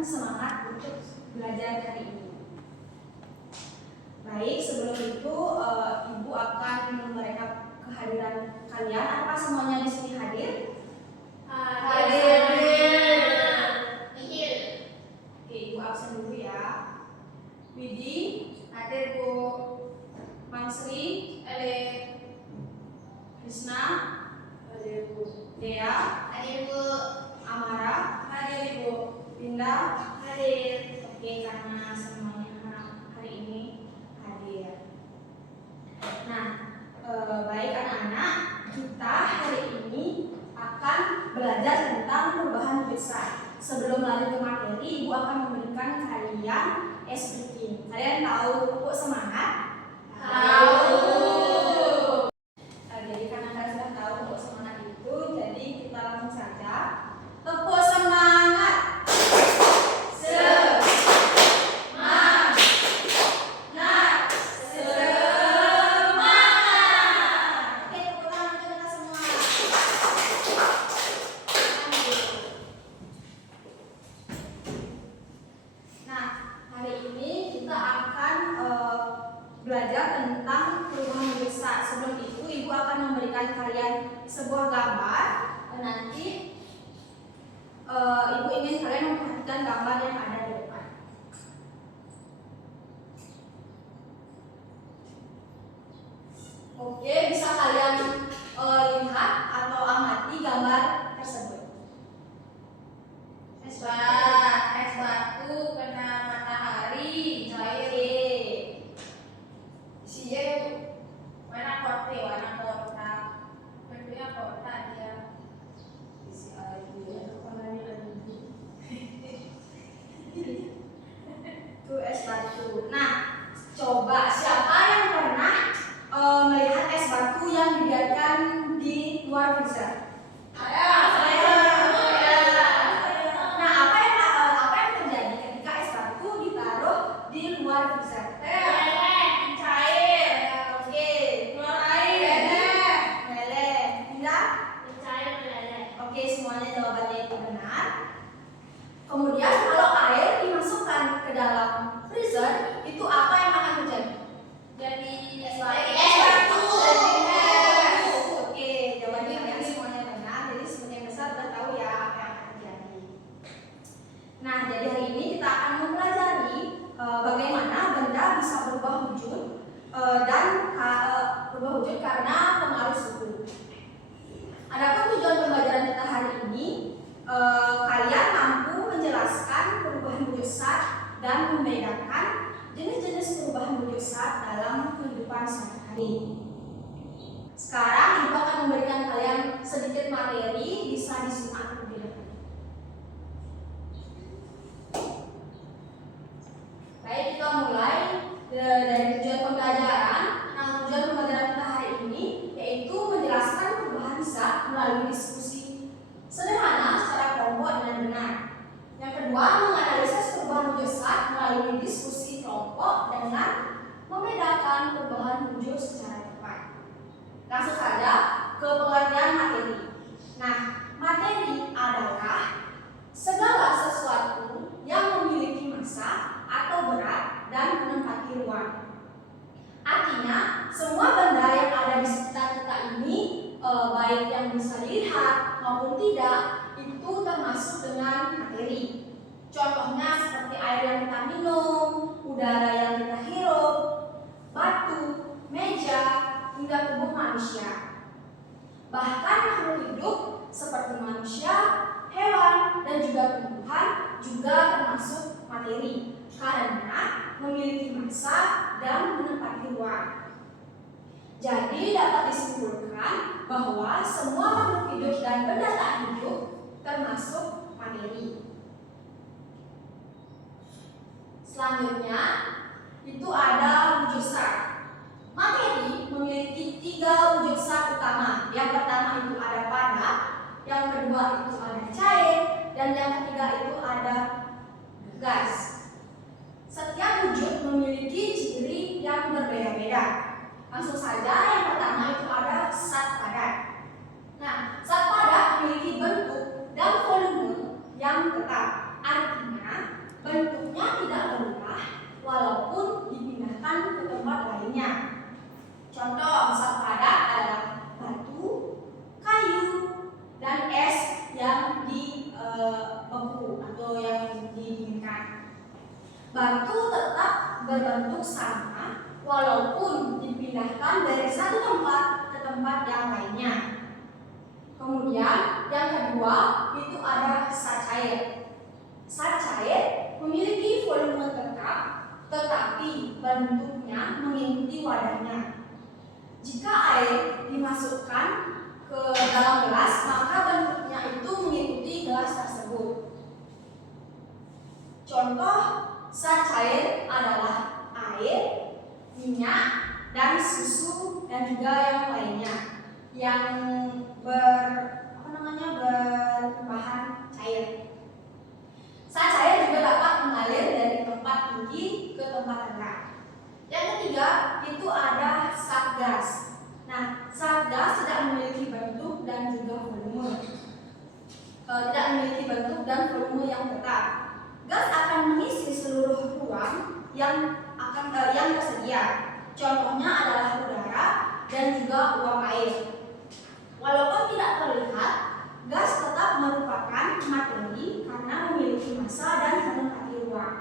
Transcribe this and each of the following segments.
semangat untuk belajar hari ini. Baik, sebelum itu Ibu akan merekap kehadiran kalian. Apa semuanya di sini hadir? Hadir. Oke, Ibu absen dulu ya. Widi Hadir, Bu. Mangsri, Krisna, Hadir, Bu. Dea, Hadir, Bu. Amara, Hadir, Bu. Linda, Hadir. oke, karena semuanya hari ini hadir. Nah, baik anak-anak, kita hari ini akan belajar tentang perubahan besar. Sebelum lanjut ke materi, Ibu akan memberikan kalian ice breaking. Kalian tahu pupuk semangat? Tahu. Jadi karena kalian sudah tahu pupuk semangat itu, jadi kita langsung saja. Tepuk semangat. Belajar tentang perubahan besar. Sebelum itu Ibu akan memberikan kalian sebuah gambar. Nanti Ibu ingin kalian memperhatikan gambar yang ada di depan. Oke, bisa kalian lihat atau amati gambar tersebut. Es batu kena matahari cair. Warna kotak. Bentuknya kotak dia. Isi lagi ya, warnanya lagi. Itu es batu. Nah, coba siapa yang pernah melihat es batu yang dibiarkan di luar freezer? Saya. Nah, apa yang terjadi ketika es batu ditaruh di luar freezer? Oke, semuanya jawabannya itu benar. Kemudian kalau air dimasukkan ke dalam freezer, itu apa yang akan terjadi? Jadi Es batu. Oke, jawabannya kalian semuanya benar. Jadi sebagian besar sudah tahu ya apa yang akan terjadi. Nah, jadi hari ini kita akan mempelajari bagaimana benda bisa berubah wujud dan berubah wujud karena pengaruh suhu. Adapun tujuan pembelajaran kita hari ini, kalian mampu menjelaskan perubahan wujud zat dan membedakan jenis-jenis perubahan wujud zat dalam kehidupan sehari-hari. Sekarang Ibu akan memberikan kalian sedikit materi, bisa disimak terlebih dahulu. Baik, kita mulai dari tujuan pembelajaran. Nah, tujuan pembelajaran kita hari ini yaitu menjelaskan perubahan zat melalui diskusi sederhana secara kelompok dengan benar. Yang kedua, menganalisis perubahan wujud zat melalui diskusi kelompok dengan membedakan perubahan wujud secara tepat. Langsung saja ke pengertian materi. Nah, materi adalah segala sesuatu yang memiliki massa atau berat dan menempati ruang. Artinya, semua benda yang ada di sekitar kita ini, baik yang bisa dilihat maupun tidak, itu termasuk dengan materi. Contohnya seperti air yang kita minum, udara yang kita hirup, batu, meja, hingga tubuh manusia. Bahkan makhluk hidup seperti manusia, hewan, dan juga tumbuhan juga termasuk materi karena memiliki massa dan menempati ruang. Jadi dapat disimpulkan bahwa semua makhluk hidup dan benda tak hidup termasuk materi. Selanjutnya itu ada wujud zat. Materi memiliki 3 wujud zat utama. Yang pertama itu ada padat, yang kedua itu ada cair, dan yang ketiga itu ada gas. Setiap wujud memiliki ciri yang berbeda-beda. Langsung saja yang pertama itu ada zat padat. Nah, zat padat memiliki bentuk dan volume yang tetap. Artinya Batu tetap berbentuk sama walaupun dipindahkan dari satu tempat ke tempat yang lainnya. Kemudian yang kedua itu ada zat cair. Zat cair memiliki volume tetap tetapi bentuknya mengikuti wadahnya. Jika air dimasukkan ke dalam gelas, maka bentuknya itu mengikuti gelas tersebut. Contoh zat cair adalah air, minyak, dan susu dan juga yang lainnya yang berbahan cair. Zat cair juga dapat mengalir dari tempat tinggi ke tempat rendah. Yang ketiga itu ada zat gas. Nah, zat gas tidak memiliki bentuk dan juga volume. Tidak memiliki bentuk dan volume yang tetap. Gas akan mengisi seluruh ruang yang tersedia. Contohnya adalah udara dan juga uap air. Walaupun tidak terlihat, gas tetap merupakan materi karena memiliki massa dan menempati ruang.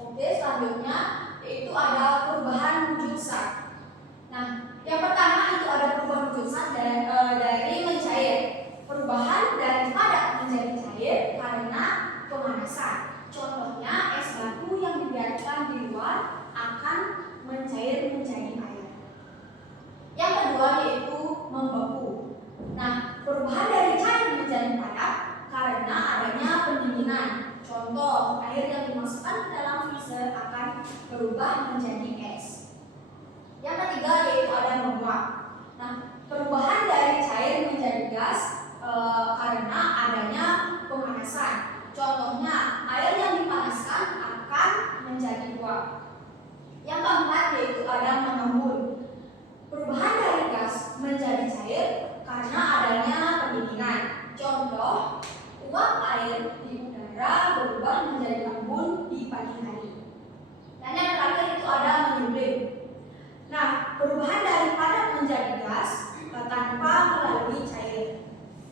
Oke, selanjutnya yaitu ada perubahan wujud zat. Nah, yang pertama itu ada perubahan wujud zat dari mencair. Perubahan dari padat menjadi cair karena pemanasan. Contohnya es batu yang dibiarkan di luar akan mencair menjadi air. Yang kedua yaitu membeku. Nah, perubahan dari cair menjadi padat karena adanya pendinginan. Contoh, air yang dimasukkan ke dalam freezer akan berubah menjadi es. Yang ketiga yaitu ada menguap. Nah, perubahan dari cair menjadi gas karena adanya pemanasan. Contohnya, air yang dipanaskan akan menjadi uap. Yang keempat yaitu ada mengembun. Perubahan dari gas menjadi cair karena adanya pendinginan. Contoh, uap air di udara berubah menjadi embun di pagi hari. Dan yang terakhir itu ada menyublim. Nah, perubahan dari padat menjadi gas tanpa melalui cair.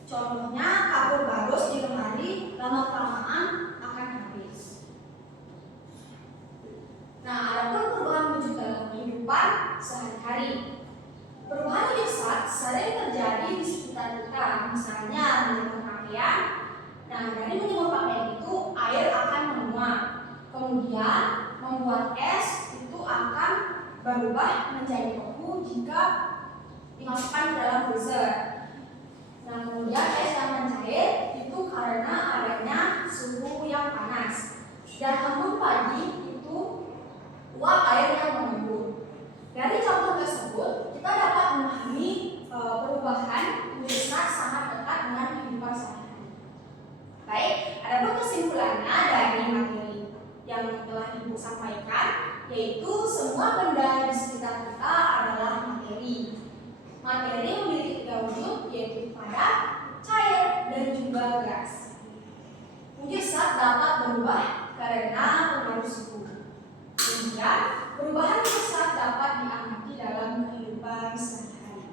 Contohnya, kapur barus di lemari lama-kelamaan akan habis. Nah, adapun perubahan wujud dalam kehidupan sehari-hari. Perubahan wujud zat sering terjadi di sekitar kita, misalnya menjemur pakaian. Nah, dari menjemur pakaian itu air akan menguap. Kemudian membuat es itu akan berubah menjadi beku jika dimasukkan ke dalam freezer. Nah, kemudian es yang mencair itu karena adanya suhu yang panas. Dan embun pagi itu uap air yang mengembun. Dari contoh tersebut, kita dapat memahami perubahan wujud zat sangat dekat dengan kehidupan sehari-hari. Baik, adapun kesimpulannya dari materi yang telah Ibu sampaikan, yaitu semua benda di sekitar kita adalah materi. Materi memiliki tiga wujud, yaitu padat, cair, dan juga gas. Wujud zat dapat berubah karena pengaruh suhu. Kemudian, perubahan wujud zat dapat diamati dalam kehidupan sehari-hari.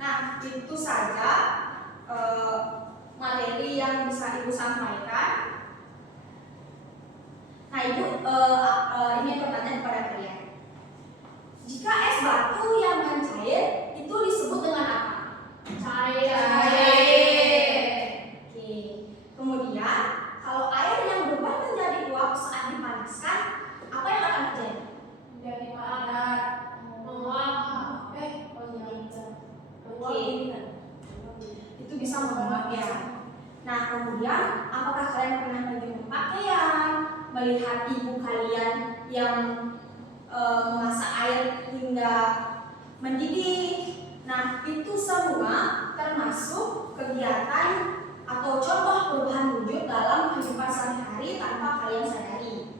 Nah, itu saja materi yang bisa Ibu sampaikan. Nah, Ibu ini pertanyaan kepada kalian. Jika es batu yang mencair itu disebut dengan apa? Cair. Oke. Kemudian, kalau air yang berubah menjadi uap saat dipanaskan, apa yang akan terjadi? Menjadi padat, menguap. Oke. Itu bisa menguap ya. Nah, kemudian apakah kalian pernah menjemur pakaian, melihat ibu kalian yang memasak air hingga mendidih? Nah, itu semua termasuk kegiatan atau contoh perubahan wujud dalam kehidupan sehari-hari tanpa kalian sadari.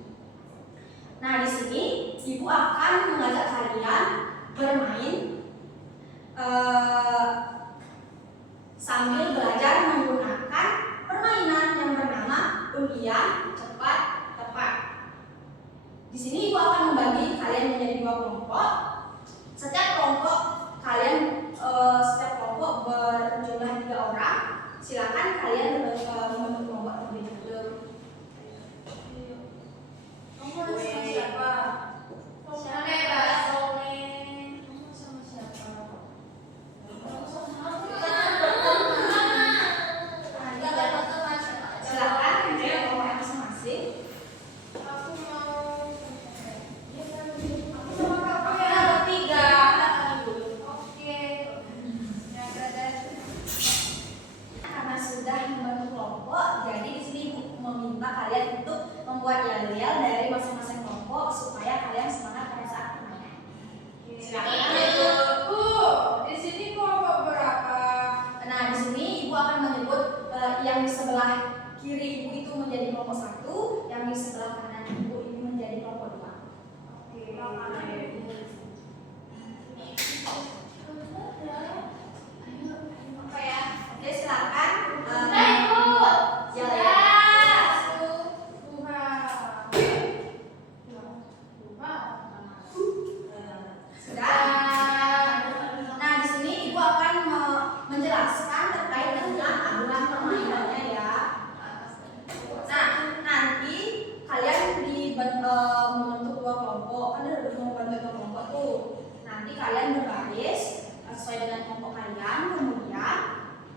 Nah, di sini Ibu akan mengajak kalian bermain sambil belajar menggunakan permainan yang bernama undian cepat tepat. Di sini Ibu akan membagi kalian menjadi dua kelompok. Setiap kelompok berjumlah 3 orang. Silakan kalian membentuk kelompok terlebih dahulu. meminta kalian untuk membuat yel-yel dari masing-masing kelompok supaya kalian semangat pada saat permainan. Silakan. Bu, di sini kelompok berapa? Nah, di sini ibu akan menyebut yang di sebelah kiri ibu itu menjadi kelompok 1, yang di sebelah kanan ibu ini menjadi kelompok 2. Oke ya. Oke, silakan. Nah, di sini ibu akan menjelaskan terkait dengan aturan permainannya ya. Nah, nanti kalian membentuk 2 kelompok, kan ada membentuk 2 kelompok tuh. Nanti kalian berbaris sesuai dengan kelompok kalian, kemudian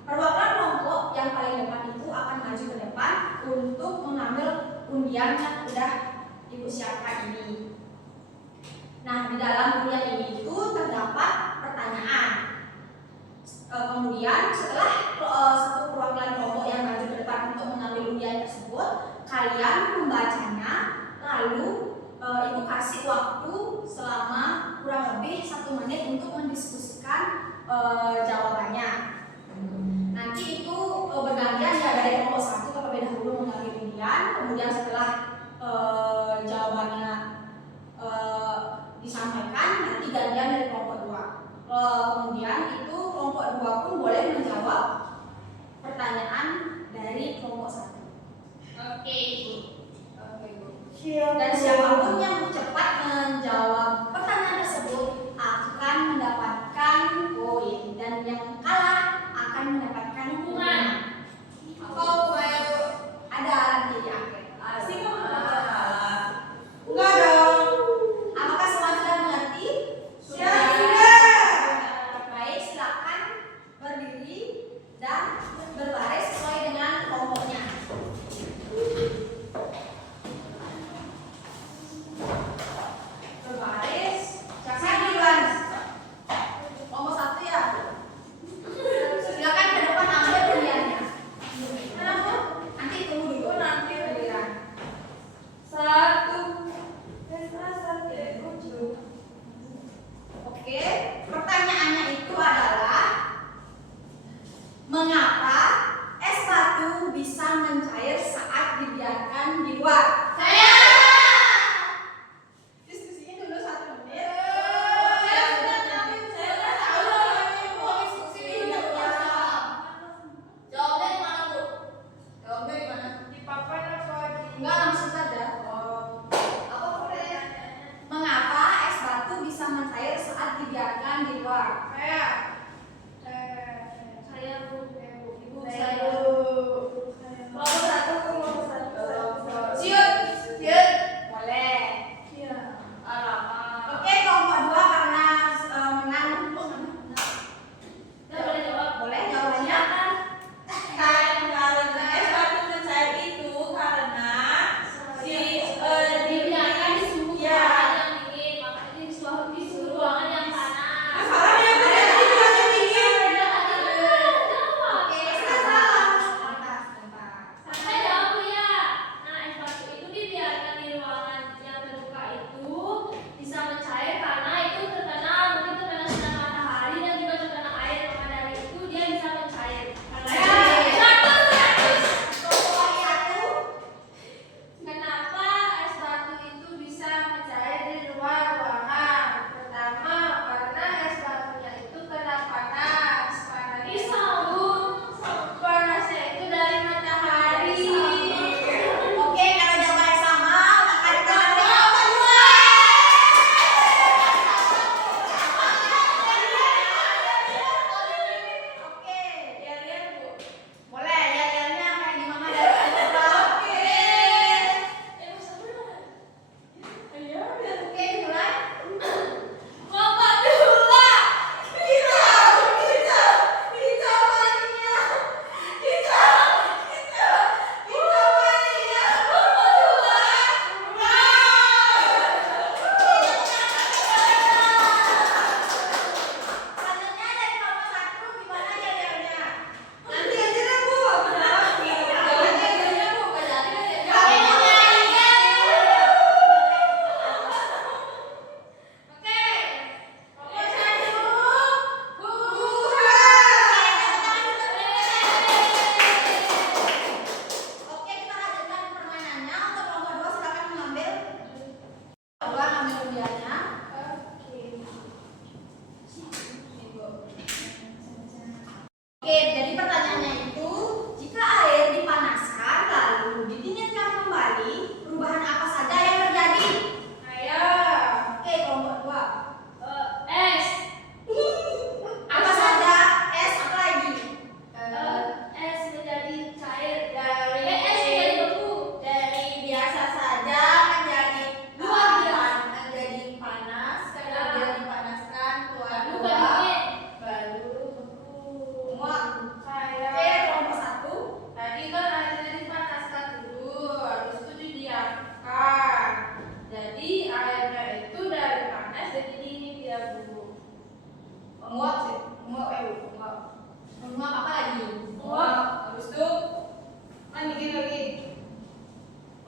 perwakilan kelompok yang paling depan itu akan maju ke depan untuk mengambil undian yang sudah ibu siapkan ini. Nah, di dalam undian ini itu terdapat pertanyaan. Kemudian setelah satu perwakilan kelompok yang maju ke depan untuk mengambil undian tersebut, kalian membacanya, lalu ibu kasih waktu selama kurang lebih 1 menit untuk mendiskusikan jawabannya. Nanti itu bergantian ya, dari kelompok 1 terlebih dahulu mengambil undian, kemudian setelah jawabannya disampaikan, nanti gantian dari kelompok 2. Kemudian itu kelompok 2 pun boleh menjawab pertanyaan dari kelompok 1. Oke, Ibu. Dan siapapun yang cepat menjawab pertanyaan tersebut akan mendapatkan poin, dan yang kalah akan mendapatkan hukuman. Apa hukumannya, Bu? Ada nanti di akhir. Asik kamu kalah. Enggak dong. Apakah semua sudah mengerti? Sudah. Baik, silakan berdiri dan berbaris sesuai dengan kelompoknya.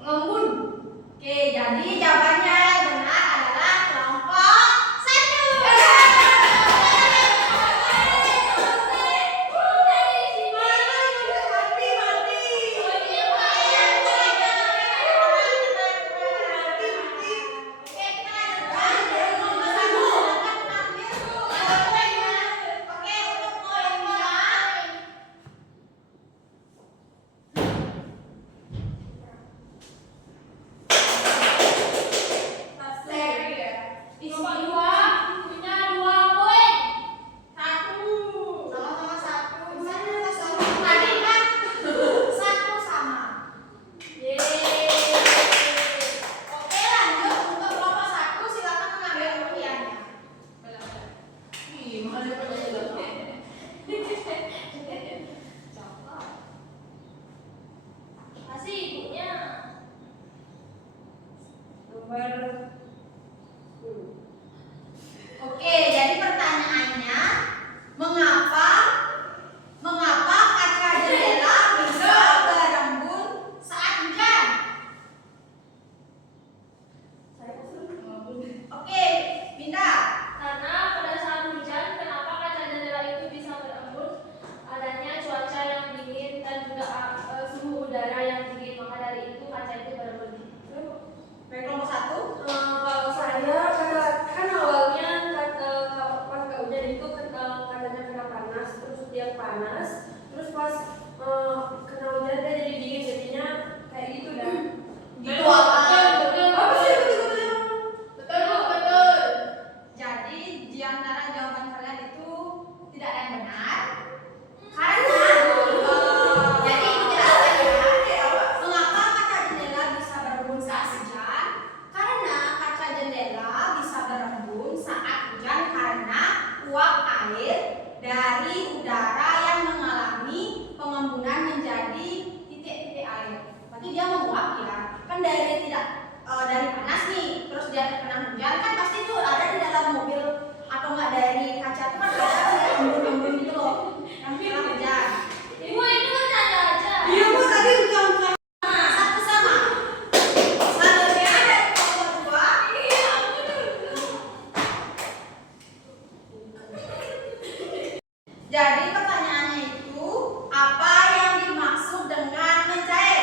Pengembun. Oke, jadi jawabannya yang benar adalah kelompok 1. Oke, jadi pertanyaannya, mengapa kaca jendela bisa berembun saat hujan? Oke, pindah. Karena pada saat hujan, kenapa kaca jendela itu bisa berembun? Adanya cuaca yang dingin dan juga suhu udara yang dingin, maka dari itu kaca itu berembun. Baik, kelompok 1. Kalau saya kan awalnya pas ke hujan itu kacanya kena panas, terus dia panas, terus pas kena hujan dia jadi dingin, jadinya kayak gitu dah. Gitu apa? Apa sih? Betul. Jadi di antara jawaban kalian itu tidak ada yang benar. Karena jadi penjelasannya, mengapa kaca jendela bisa berembun saat hujan? Karena kaca jendela bisa berembun saat hujan karena uap air dari udara yang mengalami pengembunan menjadi titik-titik air. Berarti dia menguap ya. Kan dari panas nih, terus dia terkena hujan, kan pasti itu ada di dalam mobil atau enggak dari kaca itu kan ada kayak embun-embun gitu loh yang kena hujan. Ibu itu bercanda aja. Iya, Bu, tadi bukan. Satu sama. Selanjutnya dari kelompok 2. Jadi pertanyaannya itu, apa yang dimaksud dengan mencair?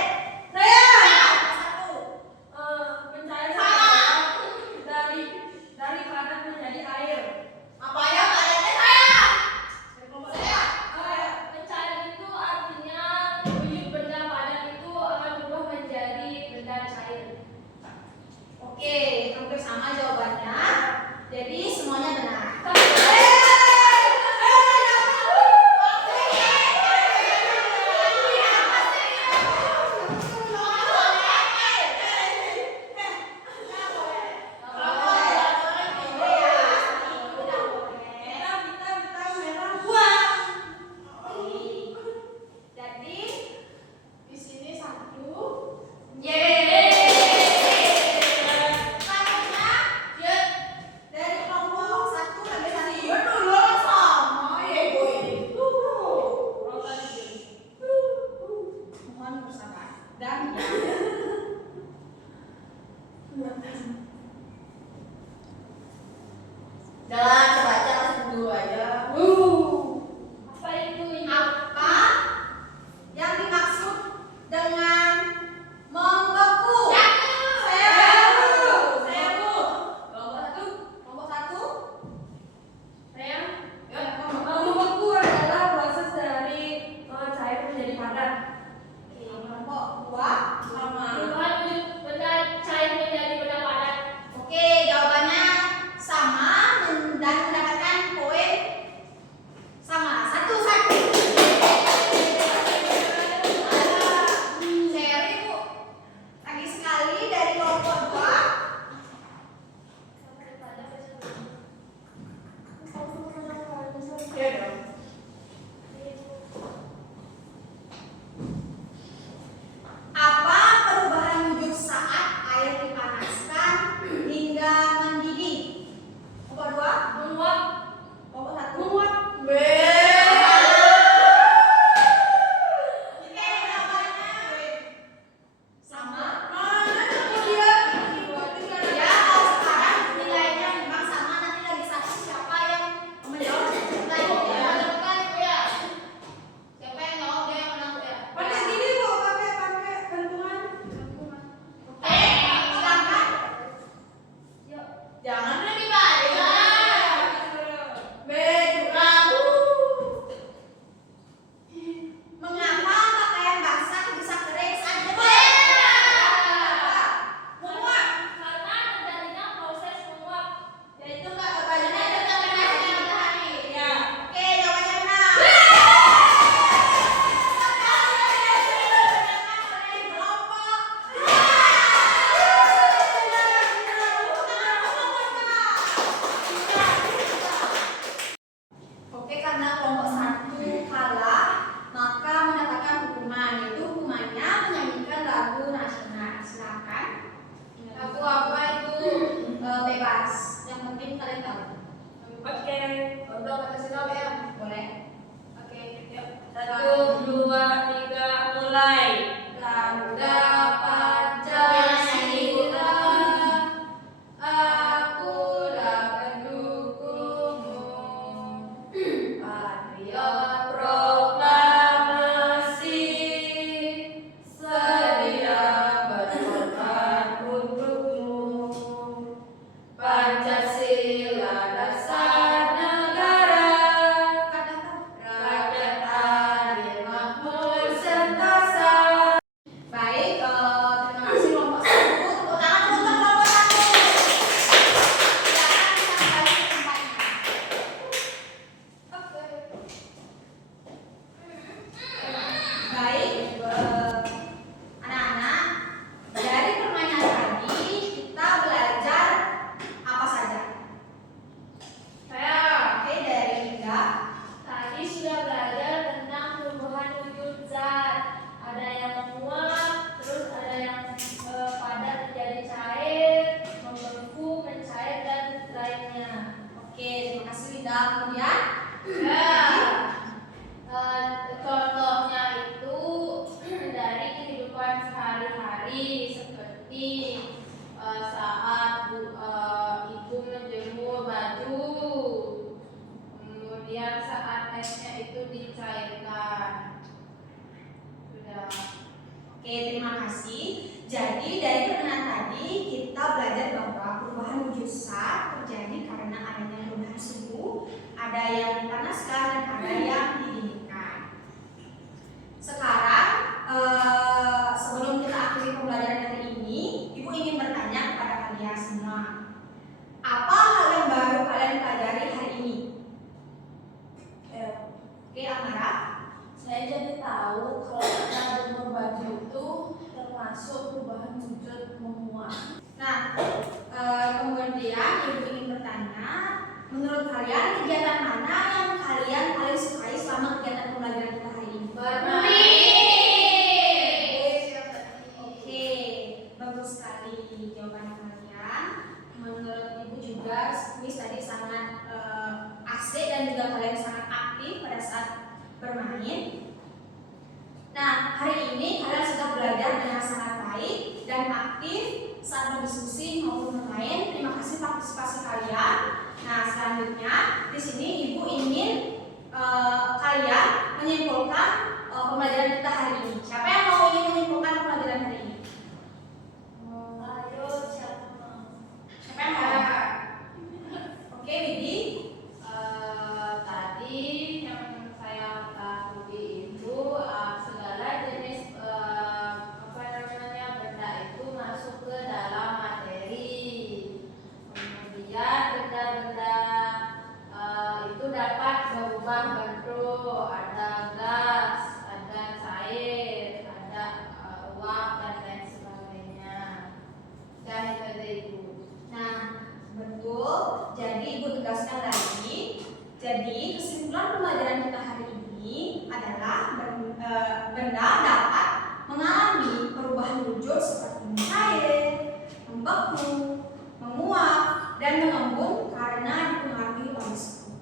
Satu. Mencair dari panas menjadi air. Apa ya kalian saya? Dari kelompok saya. Mencair itu artinya wujud benda padat itu akan berubah menjadi benda cair. Oke, hampir sama jawabannya. Jadi semuanya benar. Jadi di sini 1. Selanjutnya dari kelompok bebas. Yang penting kalian tahu. Oke. Udah kasih tahu ya. Boleh. Oke, yuk. 1, 2, 3, mulai. Garuda Pancasila, akulah pendukungmu. Patriot Proklamasi, sedia berkorban untukmu. Pancasila dasar negara, rakyat adil makmur sentosa. Baik, terima kasih kelompok 1. Tepuk tangan untuk kelompok 1. Silakan kita kembali ke tempatnya. Baik, anak-anak, dari permainan tadi kita belajar apa saja? Oke, dari Linda. Tadi sudah belajar tentang perubahan wujud zat. Ada yang menguap, terus ada yang padat menjadi cair, membeku, mencair, dan lainnya. Oke, terima kasih Linda. Kemudian Contohnya itu dari kehidupan sehari-hari seperti saat ibu menjemur baju, kemudian saat esnya itu dicairkan. Sudah. Oke, terima kasih. Jadi dari perkenalan tadi kita belajar bahwa perubahan wujud zat terjadi karena adanya perubahan suhu, ada yang dipanaskan dan ada yang didinginkan. Sekarang sebelum kita akhiri pembelajaran hari ini, Ibu ingin bertanya kepada kalian semua. Apa hal yang baru kalian pelajari hari ini? Oke, Amara. Saya jadi tahu kalau kita jemur baju itu termasuk perubahan wujud menguap. Nah, kemudian Ibu ingin bertanya, menurut kalian kegiatan mana yang kalian paling sukai selama kegiatan pembelajaran kita hari ini? Oke, bagus sekali jawaban kalian. Menurut Ibu juga, Miss tadi sangat asik dan juga kalian sangat aktif pada saat bermain. Nah, hari ini kalian sudah belajar dengan sangat baik dan aktif saat berdiskusi maupun bermain. Terima kasih partisipasi kalian. Nah, selanjutnya di sini Ibu ingin kalian menyimpulkan pembelajaran kita hari ini. Siapa yang mau ingin menyimpulkan pembelajaran hari ini? Ayo siapa mau? Siapa yang mau? Oke, Widi. Tadi yang saya ketahui itu segala jenis benda itu masuk ke dalam materi. Kemudian benda-benda itu dapat berubah bentuk, ada gas, ada cair, ada uap dan lain sebagainya. Dan itu ada Ibu. Nah, betul. Jadi Ibu tegaskan lagi. Jadi kesimpulan pembelajaran kita hari ini adalah benda dapat mengalami perubahan wujud seperti mencair, membeku, menguap, dan mengembung karena dipengaruhi oleh suhu.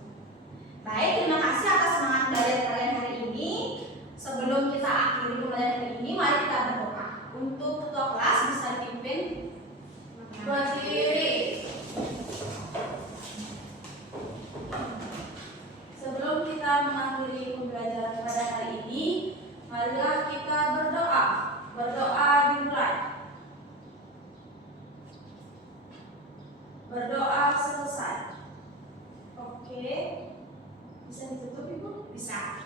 Baik, terima kasih atas semangat belajar kalian hari ini. Sebelum kita akhiri pembelajaran hari ini, mari kita berdoa. Untuk ketua kelas bisa dipimpin Berdiri. Sebelum kita mengakhiri pembelajaran pada hari ini, marilah kita berdoa. Berdoa dimulai. Berdoa selesai. Oke. Bisa ditutup Ibu? Bisa.